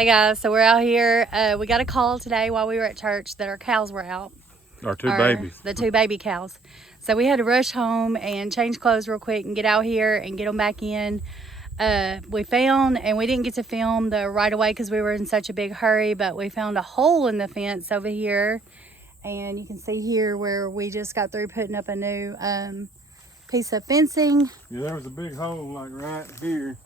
Hey guys, so we're out here. We got a call today while we were at church that our cows were out. Our two babies. The two baby cows. So we had to rush home and change clothes real quick and get out here and get them back in. We found, and we didn't get to film the right away because we were in such a big hurry, but we found a hole in the fence over here. And you can see here where we just got through putting up a new piece of fencing. Yeah, there was a big hole like right here.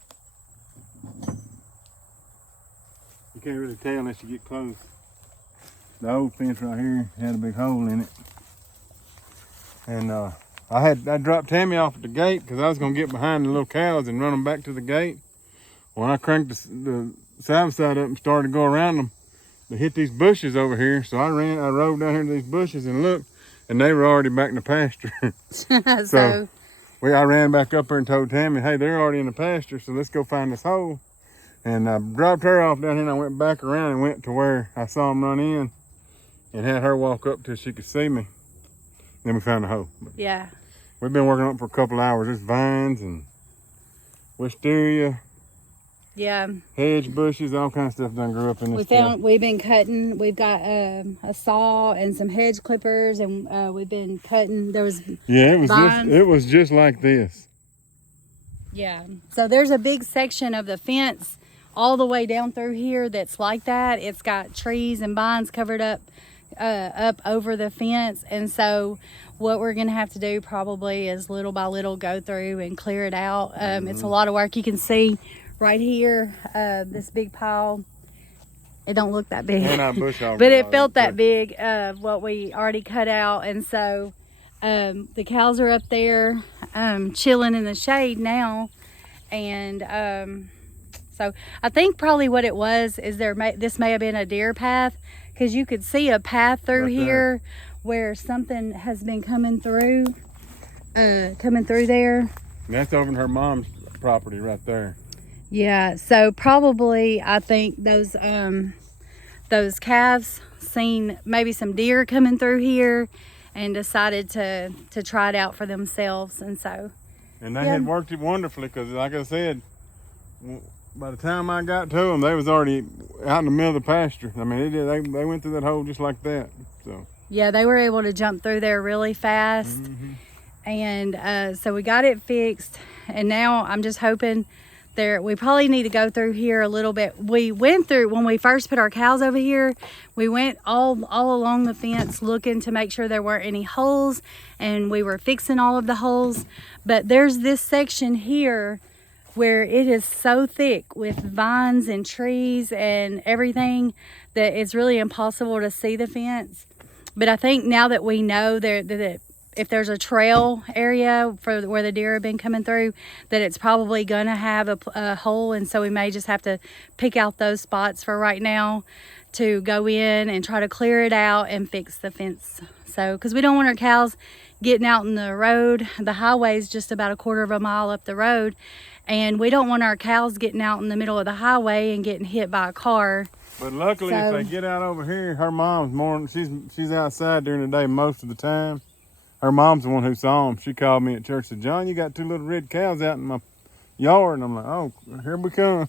You can't really tell unless you get close. The old fence right here had a big hole in it. And I dropped Tammy off at the gate because I was going to get behind the little cows and run them back to the gate. When I cranked the side up and started to go around them, they hit these bushes over here. So I rode down here to these bushes and looked, and they were already back in the pasture. so I ran back up there and told Tammy, hey, they're already in the pasture, so let's go find this hole. And I dropped her off down here and I went back around and went to where I saw them run in and had her walk up till she could see me. Then we found the hole. Yeah. We've been working on it for a couple of hours. There's vines and wisteria. Yeah. Hedge bushes, all kinds of stuff done grew up in this. We've been cutting. We've got a saw and some hedge clippers, and we've been cutting. There was it was just like this. Yeah. So there's a big section of the fence all the way down through here that's like that. It's got trees and vines covered up over the fence, and so what we're gonna have to do probably is little by little go through and clear it out. It's a lot of work. You can see right here this big pile. It don't look that big, but it felt that big of what we already cut out. And so the cows are up there chilling in the shade now, and so I think probably what it was is this may have been a deer path, because you could see a path through here where something has been coming through there. And that's over in her mom's property right there. Yeah, so probably I think those calves seen maybe some deer coming through here and decided to try it out for themselves, and so. And they had worked it wonderfully, because like I said, by the time I got to them, they was already out in the middle of the pasture. I mean, they went through that hole just like that. So. Yeah, they were able to jump through there really fast. And so we got it fixed, and now I'm just hoping we probably need to go through here a little bit. We went through, when we first put our cows over here, we went all along the fence looking to make sure there weren't any holes, and we were fixing all of the holes. But there's this section here where it is so thick with vines and trees and everything that it's really impossible to see the fence. But I think now that we know that if there's a trail area for where the deer have been coming through, that it's probably going to have a hole, and so we may just have to pick out those spots for right now to go in and try to clear it out and fix the fence. So, because we don't want our cows getting out in the road. The highway is just about a quarter of a mile up the road, and we don't want our cows getting out in the middle of the highway and getting hit by a car. But luckily, if they get out over here, her mom's she's outside during the day most of the time. Her mom's the one who saw them. She called me at church and said, John, you got two little red cows out in my yard. And I'm like, oh, here we come.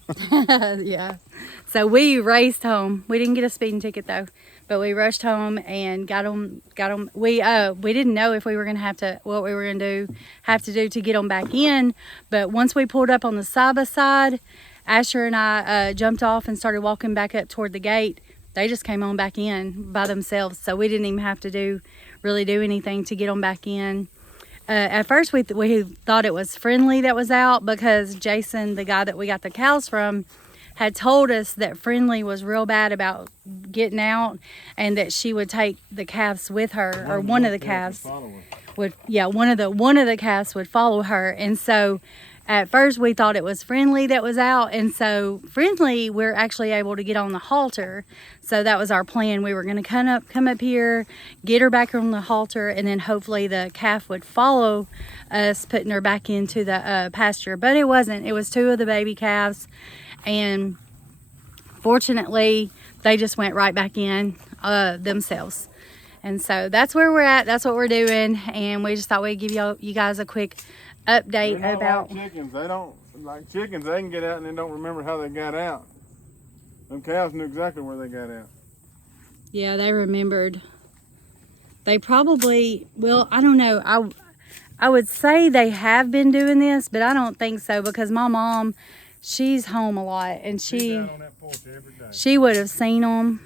Yeah. So we raced home. We didn't get a speeding ticket though, but we rushed home and got them. We didn't know if we were going to what we were going to have to do to get them back in. But once we pulled up on the side by side, Asher and I jumped off and started walking back up toward the gate. They just came on back in by themselves. So we didn't even have to really do anything to get them back in. At first we thought it was Friendly that was out, because Jason, the guy that we got the cows from, had told us that Friendly was real bad about getting out, and that she would take the calves with her, or one of the calves would, one of the calves would follow her. And so at first we thought it was Friendly that was out, and so Friendly, we're actually able to get on the halter. So that was our plan. We were going to come up here, get her back on the halter, and then hopefully the calf would follow us, putting her back into the pasture. But it wasn't. It was two of the baby calves, and fortunately they just went right back in themselves. And so that's where we're at. That's what we're doing, and we just thought we'd give you guys a quick update about like chickens. They don't like chickens. They can get out and they don't remember how they got out. Them cows knew exactly where they got out. Yeah, they remembered. They probably, well, I don't know. I would say they have been doing this, but I don't think so because my mom, she's home a lot and She's out on that porch every day. she would have seen them.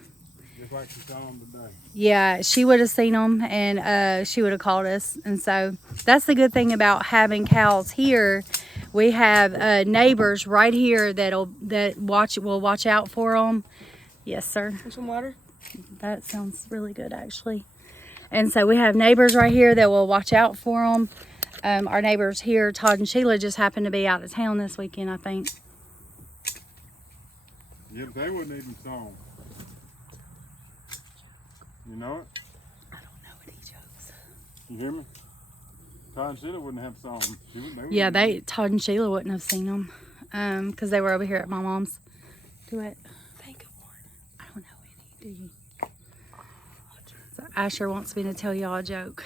Just like she saw them today. Yeah, she would have seen them and she would have called us. And so that's the good thing about having cows here. We have neighbors right here will watch out for them. Yes, sir. And some water? That sounds really good, actually. And so we have neighbors right here that will watch out for them. Our neighbors here, Todd and Sheila, just happened to be out of town this weekend, I think. Yeah, but they wouldn't even saw them. You know it? I don't know what he jokes. You hear me? Todd and Sheila wouldn't have saw them. Yeah, Todd and Sheila wouldn't have seen them because they were over here at my mom's. Do it. Think of one. I don't know any. Do you? So Asher wants me to tell y'all a joke.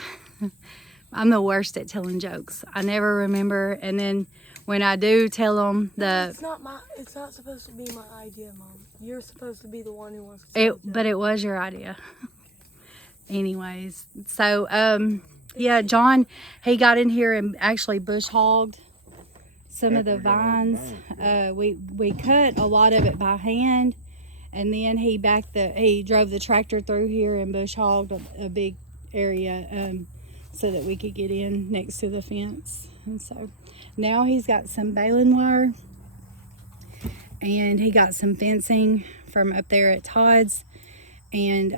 I'm the worst at telling jokes. I never remember, and then when I do tell them, It's not supposed to be my idea, Mom. You're supposed to be the one who wants to tell but it was your idea. Anyways, so yeah, John, he got in here and actually bush hogged some of the vines. We cut a lot of it by hand, and then he drove the tractor through here and bush hogged a big area so that we could get in next to the fence. And so now he's got some baling wire, and he got some fencing from up there at Todd's. And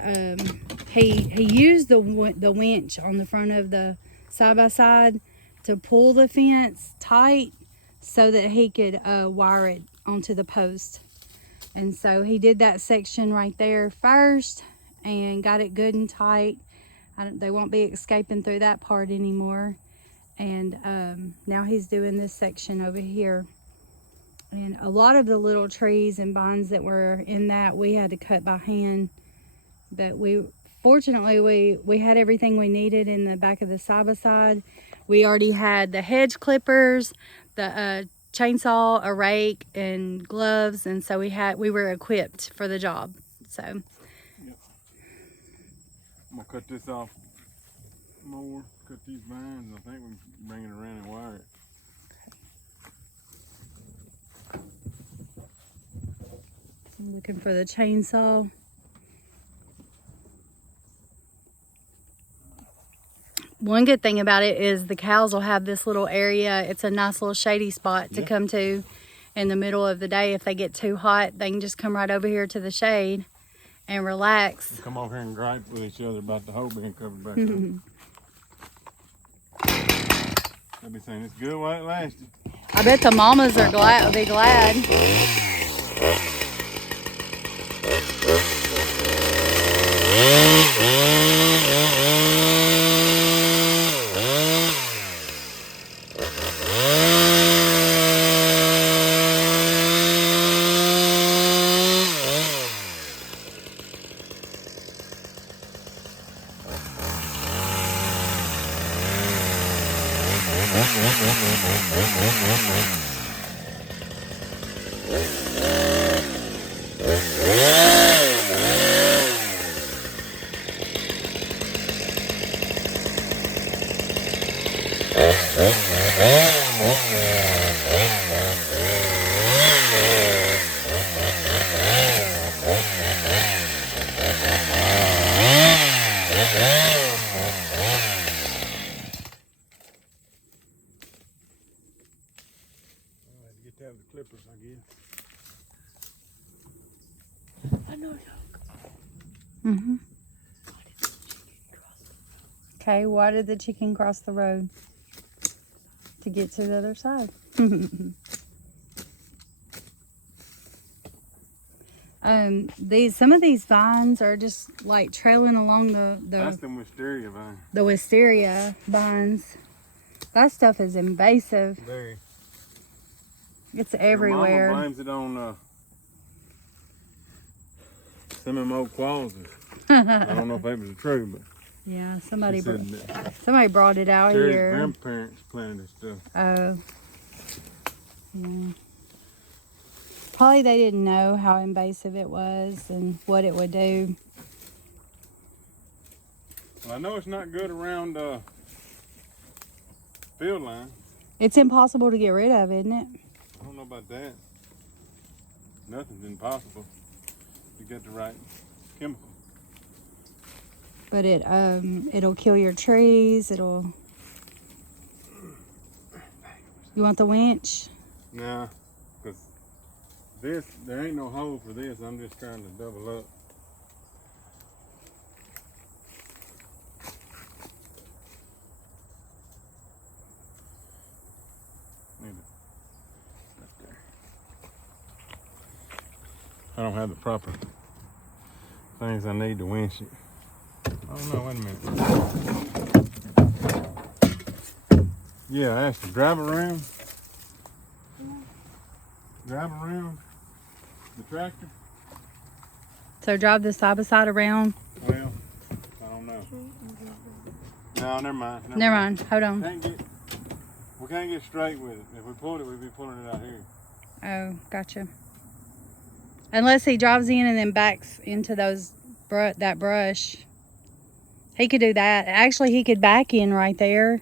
he used the winch on the front of the side-by-side to pull the fence tight so that he could wire it onto the post. And so he did that section right there first and got it good and tight. They won't be escaping through that part anymore. And now he's doing this section over here. And a lot of the little trees and vines that were in that we had to cut by hand. But fortunately we had everything we needed in the back of the side-by-side. We already had the hedge clippers, the chainsaw, a rake, and gloves, and so we were equipped for the job. So yep. I'm gonna cut this off more, cut these vines. I think we can bring it around and wire it. I'm looking for the chainsaw. One good thing about it is the cows will have this little area. It's a nice little shady spot to come to in the middle of the day. If they get too hot, they can just come right over here to the shade and relax. And come over here and gripe with each other about the hole being covered back up. They'll be saying it's good while it lasted. I bet the mamas are glad. Will be glad. Get to have the clippers, I guess. I know. Mm-hmm. Okay, why did the chicken cross the road? To get to the other side. Some of these vines are just like trailing along That's the wisteria vine. The wisteria vines. That stuff is invasive. Very. It's everywhere. Your mama blames it on some of them old qualities. I don't know if that was true, but yeah, somebody brought it out Terry's here. grandparents planted this stuff. Oh, yeah. Probably they didn't know how invasive it was and what it would do. Well, I know it's not good around field line. It's impossible to get rid of, isn't it? I don't know about that. Nothing's impossible. You get the right chemical. But it'll kill your trees. It'll. You want the winch? Nah, because there ain't no hole for this. I'm just trying to double up. Right there. I don't have the proper things I need to winch it. Oh no, wait a minute. Yeah, I have to drive around the tractor. So drive the side by side around. Well, I don't know. No, never mind. Never mind. Hold on. We can't get straight with it. If we pulled it, we'd be pulling it out here. Oh, gotcha. Unless he drives in and then backs into that brush. He could do that. Actually, he could back in right there.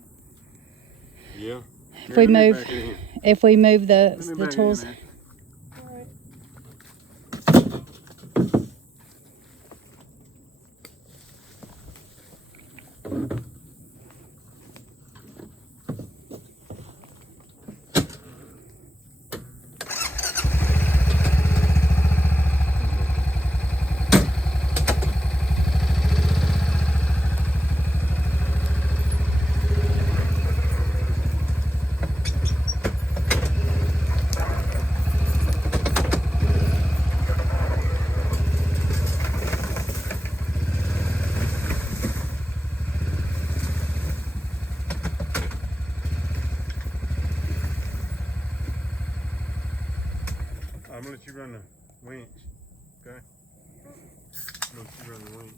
Yeah. If we move the tools. Alright. I'm gonna let you run the winch, okay? I'm gonna let you run the winch.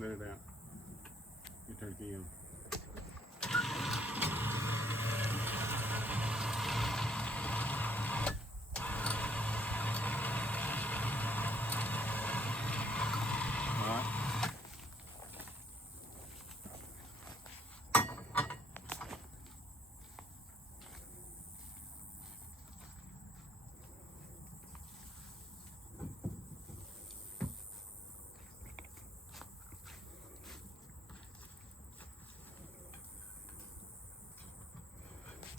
Let it out. You turn the key on.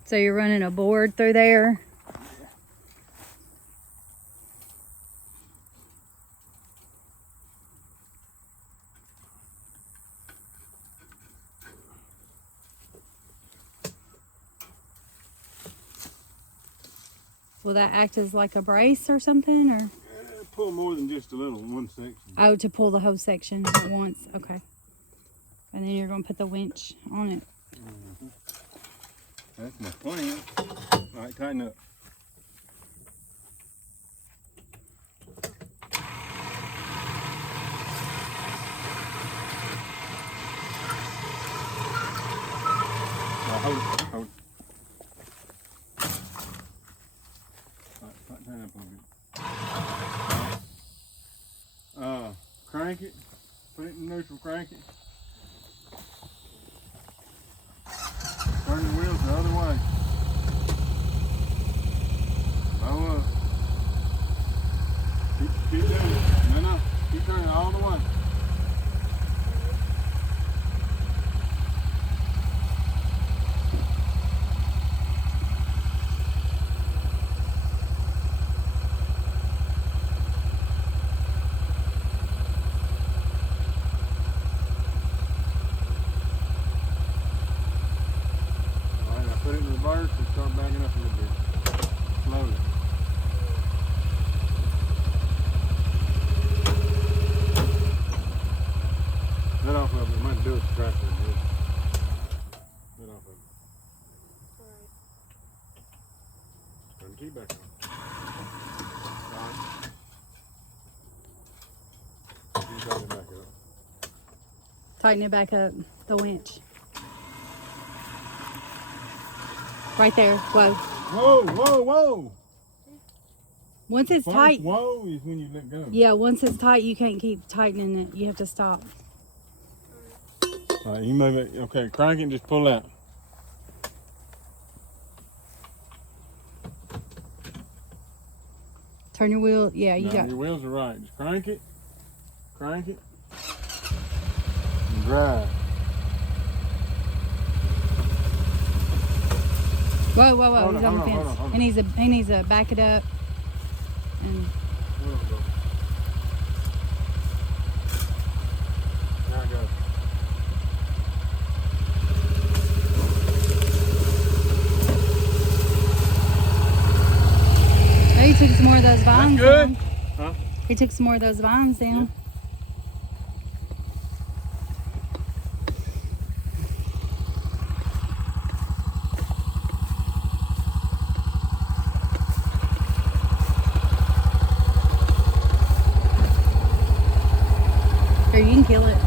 So you're running a board through there. Will that act as like a brace or something, or? Pull more than just a little one section. Oh, to pull the whole section at once. Okay. And then you're going to put the winch on it. Mm-hmm. That's my plan. All right, tighten up. Now hold it. Hold it. All right, tighten up a little bit. Crank it. Put it in neutral, crank it. Turn the wheels the other way. Blow up. Keep doing it. No. Keep turning it all the way. Tighten it back up, the winch. Right there, whoa. Whoa, whoa, whoa. Once it's First tight, whoa is when you let go. yeah, once it's tight, you can't keep tightening it. You have to stop. All right, you move it. Okay, crank it and just pull out. Turn your wheel, yeah, you No, got your wheels are right. Just crank it, and drive. Whoa, whoa, whoa, Hold he's on, on the hold on, fence. hold on. He needs to back it up. And There it goes. oh, he took some more of those vines good. down. Huh? He took some more of those vines down. Here, you can kill it.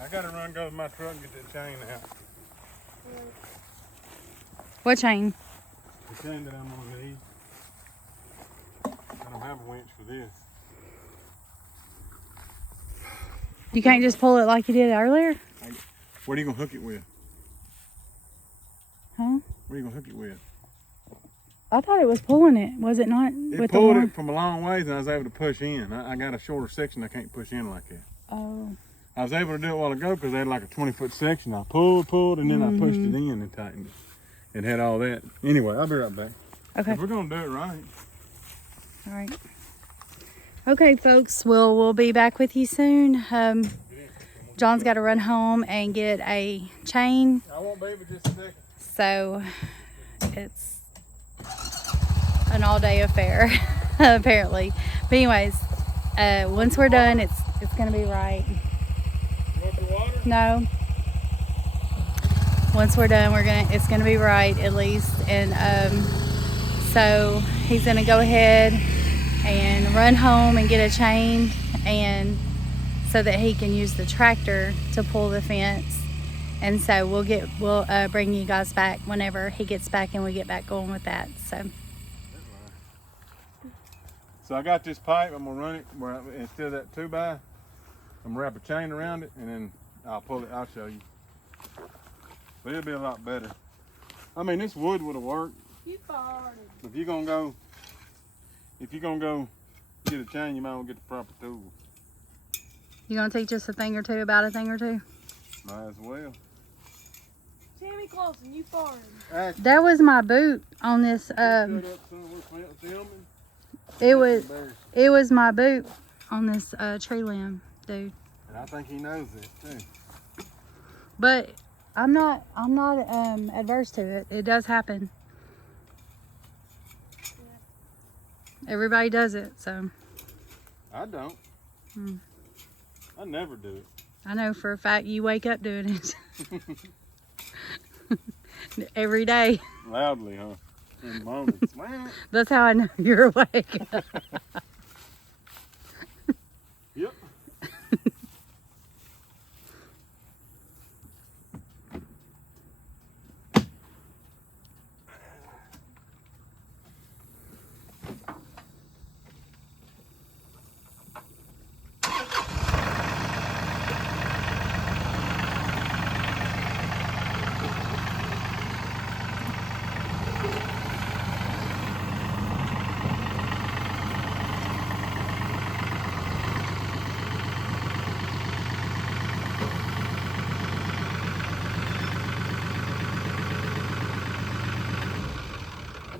I gotta run go to my truck and get that chain out. What chain? The chain that I'm gonna need. I don't have a winch for this. You can't just pull it like you did earlier? What are you gonna hook it with? Huh? What are you gonna hook it with? I thought it was pulling it. Was it not? It with pulled the it from a long ways and I was able to push in. I got a shorter section I can't push in like that. Oh. I was able to do it a while ago because they had like a 20-foot section. I pulled, and then I pushed it in and tightened it. It had all that. Anyway, I'll be right back. Okay. If we're gonna do it right. All right. Okay, folks. We'll be back with you soon. John's got to run home and get a chain. I won't be able just a second. So it's an all-day affair, apparently. But anyways, once we're done, it's gonna be right. You want the water? No. Once we're done, it's gonna be right at least. And so he's gonna go ahead and run home and get a chain, and so that he can use the tractor to pull the fence. And so we'll bring you guys back whenever he gets back and we get back going with that. So I got this pipe. I'm gonna run it instead of that 2x. I'm gonna wrap a chain around it and then I'll pull it. I'll show you. But it'll be a lot better. I mean, this wood would have worked. You farted. If you're gonna go get a chain, you might want to get the proper tool. You gonna teach us a thing or two about a thing or two? Might as well. Tammy Clausen, you farted. Actually, That was my boot on this. shut up, son. We're filming. It was my boot on this tree limb, dude. And I think he knows it too. But I'm not adverse to it. It does happen. Everybody does it, so. I don't. I never do it. I know for a fact you wake up doing it. Every day. Loudly, huh? In the morning. That's how I know you're awake. Yep.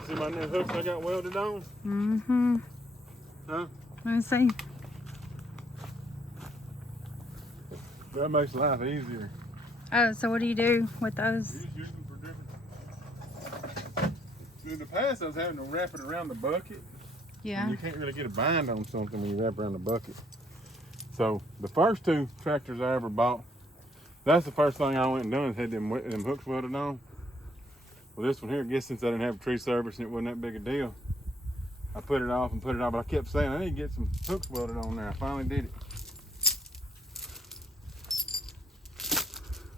See my new hooks I got welded on? Mm-hmm. Huh? Let's see. That makes life easier. Oh, so what do you do with those? You just use them for different. In the past, I was having to wrap it around the bucket. Yeah. And you can't really get a bind on something when you wrap around the bucket. So the first 2 tractors I ever bought, that's the first thing I went and done is had them hooks welded on. Well, this one here, I guess since I didn't have a tree service and it wasn't that big a deal, I put it off and put it off, but I kept saying I need to get some hooks welded on there. I finally did it.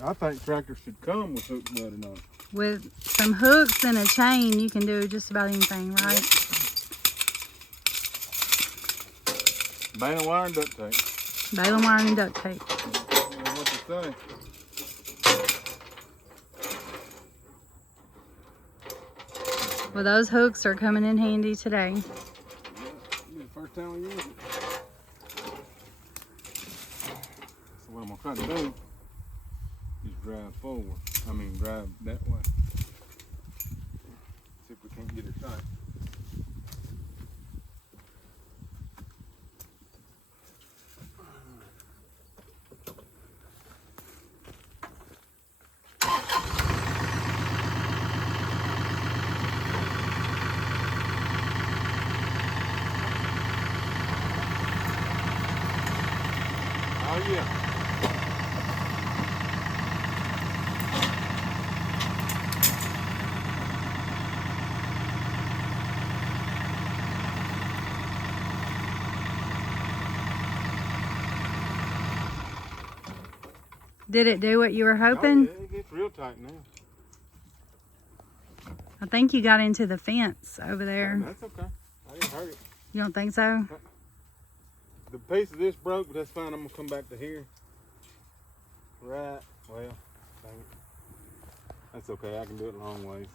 I think tractors should come with hooks welded on. With some hooks and a chain, you can do just about anything, right? Baling wire and duct tape. Baling wire and duct tape. That's what they say. Well, those hooks are coming in handy today. Yeah, it'll be the first time we use it. So what I'm gonna try to do is drive forward. I mean, drive that way. See if we can't get it tight. Oh yeah. Did it do what you were Oh, hoping? yeah, it gets real tight now. I think you got into the fence over there. That's okay. I didn't hurt it. You don't think so? The piece of this broke, but that's fine. I'm gonna come back to here. Right. Well, dang it. That's okay. I can do it long ways.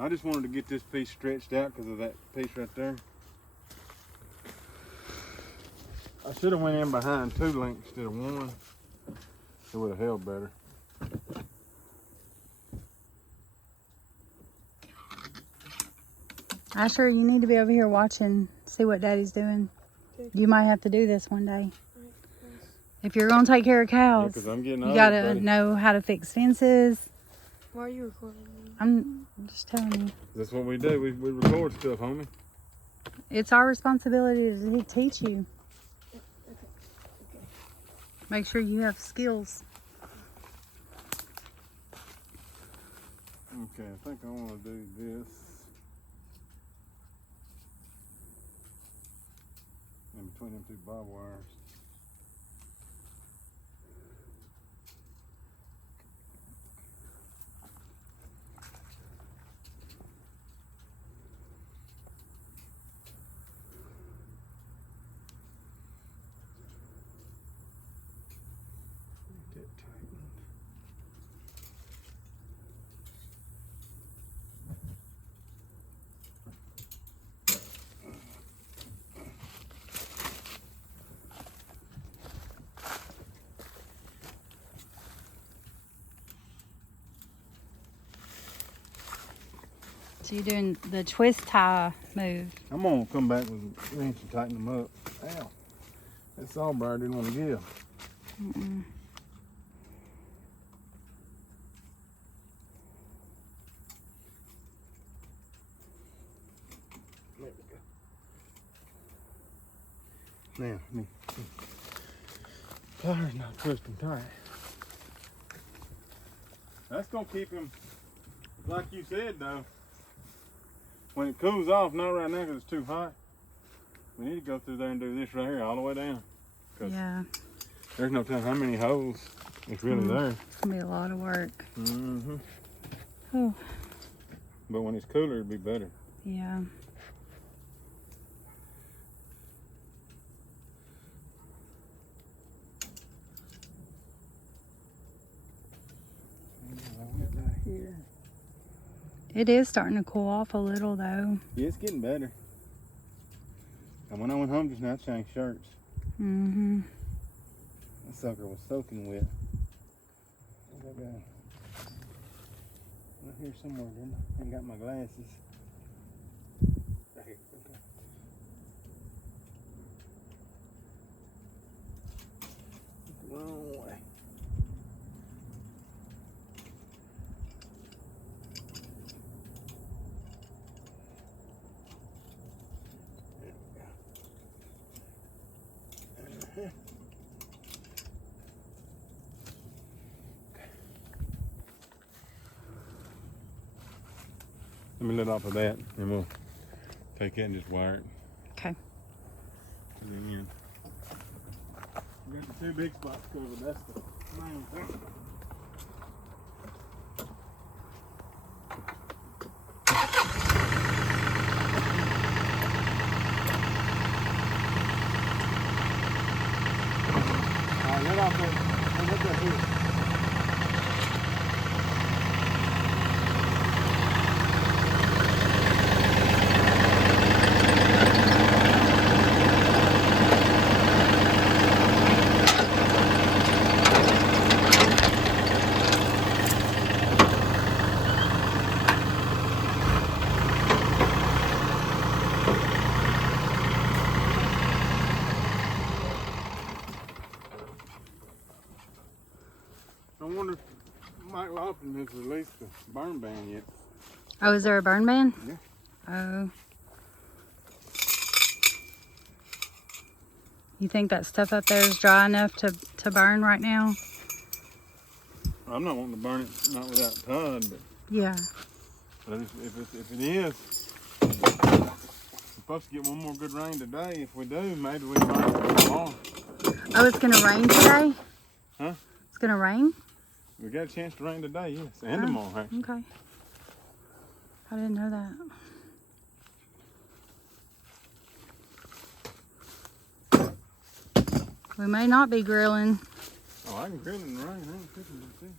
I just wanted to get this piece stretched out because of that piece right there. I should have went in behind 2 links instead of 1. It would have held better. Asher, you need to be over here watching, see what Daddy's doing. You might have to do this one day. If you're gonna take care of cows, Because I'm getting you old, gotta buddy. know how to fix fences. Why are you recording me? I'm just telling you. That's what we do. We record stuff, homie. It's our responsibility to teach you. Make sure you have skills. Okay, I think I want to do this. In between them 2 barbed wires. Get that tightened. So you're doing the twist tie move. I'm gonna come back with a wrench and tighten them up. Ow. That sawbriar didn't want to give. Mm-mm. There we go. Now, pliers not twisting tight. That's gonna keep him, like you said though, when it cools off, not right now because it's too hot, we need to go through there and do this right here all the way down. Yeah, There's no telling how many holes it's really there. it's gonna be a lot of work. Mm-hmm. Oh, But when it's cooler, it'll be better. yeah. Here. It is starting to cool off a little though. Yeah, it's getting better. And when I went home just now, I changed shirts. Mm-hmm. That sucker was soaking wet. Where's that guy? Right here somewhere, didn't I? Ain't got my glasses. Right here. Okay. Look the wrong way. There we go. Let me let off of that and we'll Take that and just wire it. Okay. And then we got the 2 big spots covered. That's the main thing. Alright, let off that. Look up here. I wonder if Mike Lofton has released the burn ban yet. Oh, is there a burn ban? Yeah. Oh. You think that stuff up there is dry enough to burn right now? I'm not wanting to burn it, not without Todd, but Yeah. if it is, we're supposed to get one more good rain today. If we do, maybe we can burn it tomorrow. Oh, it's going to rain today? Huh? It's going to rain? We got a chance to rain today, yes, and tomorrow, actually. Okay. I didn't know that. We may not be grilling. Oh, I can grill in the rain. I ain't cooking it too.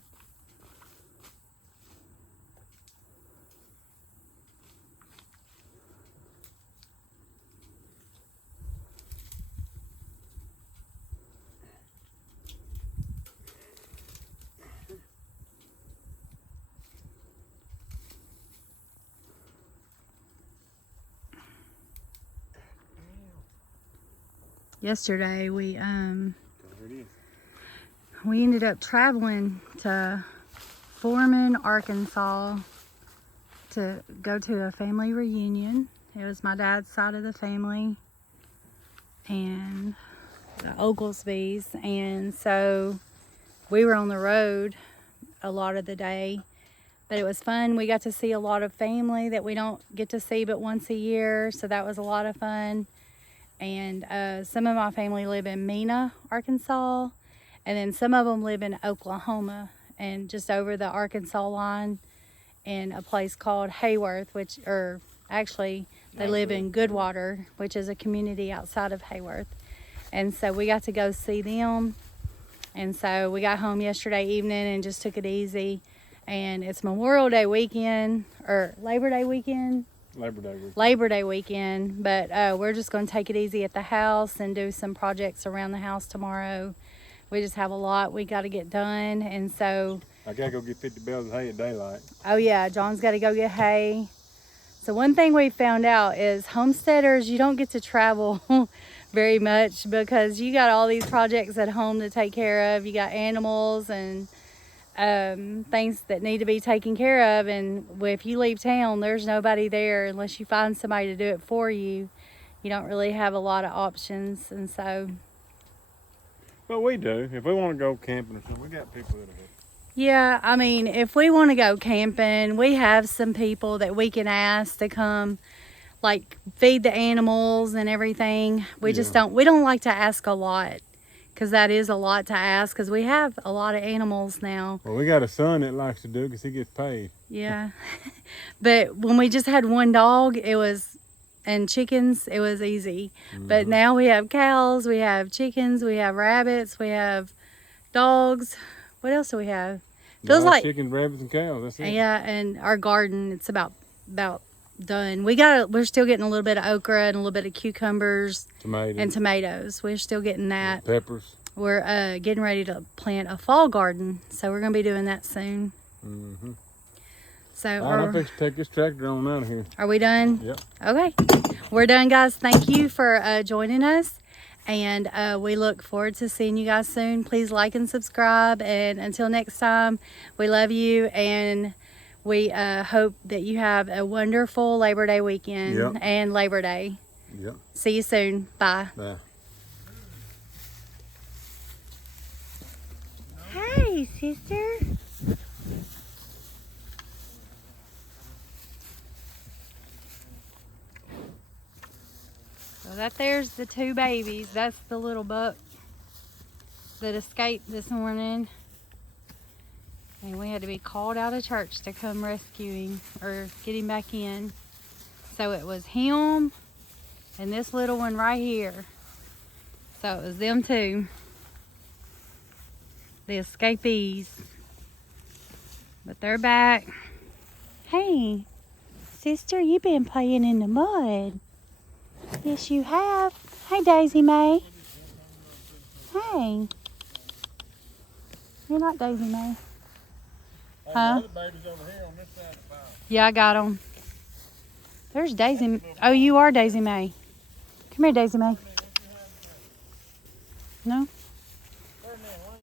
Yesterday we There it is. we ended up traveling to Foreman, Arkansas to go to a family reunion. It was my dad's side of the family and the Oglesbys, and so we were on the road a lot of the day, but it was fun. We got to see a lot of family that we don't get to see but once a year, so that was a lot of fun. And some of my family live in Mena, Arkansas, and then some of them live in Oklahoma and just over the Arkansas line in a place called Hayworth, or actually they live in Goodwater, which is a community outside of Hayworth. And so we got to go see them. And so we got home yesterday evening and just took it easy. And it's Memorial Day weekend, or Labor Day weekend. Labor Day weekend, but we're just going to take it easy at the house and do some projects around the house tomorrow. We just have a lot we got to get done, and so I gotta go get 50 bales of hay at daylight. oh yeah, John's got to go get hay. So one thing we found out is homesteaders, you don't get to travel very much because you got all these projects at home to take care of. You got animals and things that need to be taken care of, and if you leave town, there's nobody there unless you find somebody to do it for you. You don't really have a lot of options, and so But we do. If we want to go camping or something, we got people that'll help. yeah, I mean, if we want to go camping, we have some people that we can ask to come, like feed the animals and everything. We just don't like to ask a lot, because that is a lot to ask, because we have a lot of animals now. Well, we got a son that likes to do it because he gets paid. Yeah. But when we just had one dog, and chickens, it was easy. But now we have cows, we have chickens, we have rabbits, we have dogs. What else do we have? Feels like chickens, rabbits, and cows. That's it. yeah, and our garden, it's about done. We're still getting a little bit of okra and a little bit of cucumbers, tomatoes. We're still getting that. Peppers. We're getting ready to plant a fall garden, so we're gonna be doing that soon. So I think take this tractor on out of here. are we done? Yep. Okay, we're done, guys. Thank you for joining us, and we look forward to seeing you guys soon. Please like and subscribe, and until next time, we love you, and we hope that you have a wonderful Labor Day weekend and Labor Day. Yep. See you soon. Bye. Bye. Hey, sister. that there's the two babies. That's the little buck that escaped this morning. And we had to be called out of church to come rescue him or get him back in. So it was him and this little one right here. So it was them two, the escapees. But they're back. Hey, sister, you've been playing in the mud. Yes, you have. Hey, Daisy Mae. Hey. You're not Daisy Mae. Huh? Yeah, I got them. There's Daisy. Oh, you are Daisy Mae. Come here, Daisy Mae. No?